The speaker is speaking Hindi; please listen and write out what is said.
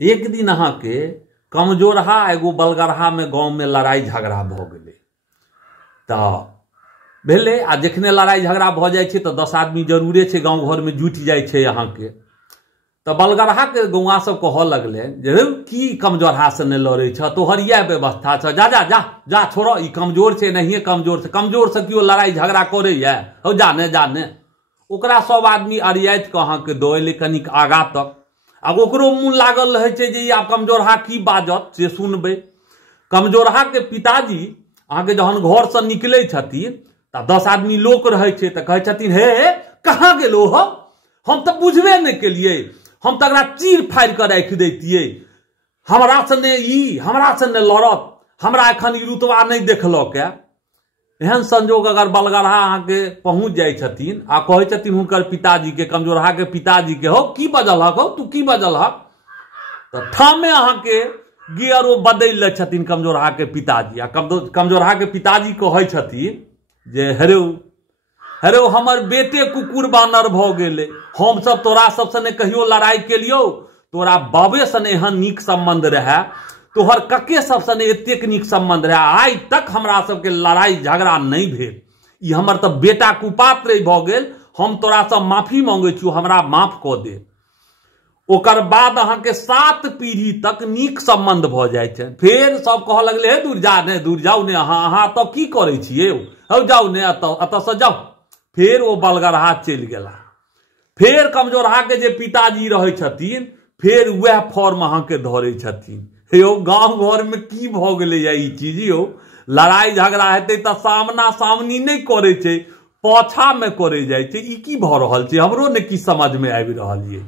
एक दिन अहाँ के कमजोरहा एगो बलगरहा में गांव में लड़ाई झगड़ा भ गेलै तो भेलै आ जखने लड़ाई झगड़ा भ जाइ छै तो 10 आदमी जरूरे छै गांव घर में जुटि जाइ छै अहाँ के तो बलगरहा के गौआ सब कहऽ लगलै जे की कमजोरहा से ने लड़ै छ तोहर इएह व्यवस्था छ जा जा जा जा छोड़ो ई कमजोर छै नहिए कमजोर से कियो लड़ाई झगड़ा करैया हौ जाने ओकरा सब आदमी अरियात के अहाँ के दौड़लै कनिक आगा तक अब ओकरो मुंह लागल रहे छै जे आब कमजोरहा की बाजत से सुनबै। कमजोरहा के पिताजी अहाँ के जहन घर से निकलै छथिन त 10 आदमी लोक रहे छै त कहै छथिन हे कहाँ गेलो हो हम तो बुझबे नहीं केलिए हम तो एकरा चीर फाड़ के राखि दैतियै हमरा से ने लड़त हमरा एखन ई रुतबा नहीं देखलक है। एहन संजोग अगर बलगरहा अहाँ के पहुंच जाइ छथिन आ कहै छथिन हुनकर पिताजी के कमजोरहा के पिताजी के हो की बजल हक हो तू की बजल हक तो ठामे अहाँ के गियर वो बदल ले छथिन कमजोरहा के पिताजी आ कमजोरहा के पिताजी कहै छथिन जे हेरौ हमर बेटे कुकुर बानर भ गेले हम सब तोरा सबसे ने कहियो लड़ाई केलियो तोरा बाबे से ने एहन नीक संबंध रहे तोहर कके सबसे ने एतेक नीक संबंध रहे आइ तक हमरा सबके लड़ाई झगड़ा नहीं भेल ई हमर तो बेटा कुपात्र भ गेल हम तोरा से माफी मांगे छी हमरा माफ क दे। ओकर बाद अहाँ के 7 पीढ़ी तक नीक संबंध भ जाय छै फिर सब कह लगले हे दूर जाऊ ने अहाँ तो की करे छिए हौ जाऊ ने अत से जाऊ फिर वो बलगरहा चलि गेला। फिर कमजोरहा के जे पिताजी रहे छथिन फिर वह फॉर्म अहाँ के धरे छथिन यो गांव घर में की भ गेलै ई चीज यो लड़ाई झगड़ा हेतै त सामना सामनी नहीं करे छै पाछा में करे जाय छै ई की भ रहल छै हमरो ने की समझ में आबि रहल ये।